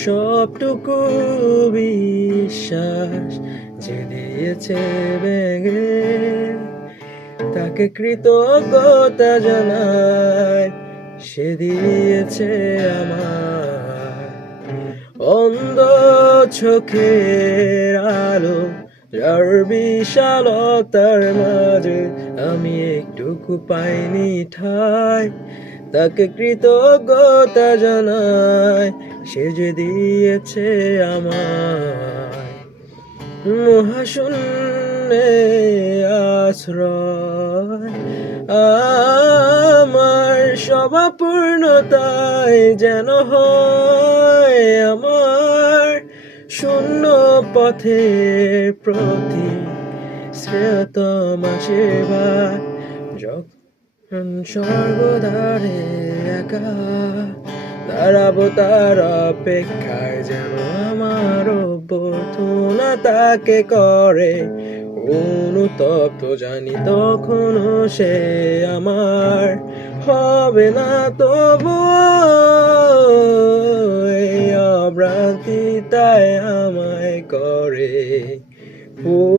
সবটুকু বিশ্বাস যে দিয়েছে ভেঙে, তাকে কৃতজ্ঞতা জানাই, সে দিয়েছে আমার অন্ধ চোখের আলো, যার বিশালতার মাঝে আমি একটুকু পাইনি ঠাই। তাকে কৃতজ্ঞতা জানাই, সে যে দিয়েছে আমায় মহাশূন্যে আশ্রয়। আমার স্বভাবপূর্ণতায় যেন হয় আমার শূন্য পথের প্রতি শ্রেয়তম আশীর্বাদ। যখন স্বর্গদ্বারে একা দাঁড়াবো তার অপেক্ষায়, যেন আমার অভ্যর্থনা তাকে করে অনুতপ্ত, জানি তখনও সে আমার হবে না তবুও এই অভ্রান্তি তাই আমায় করে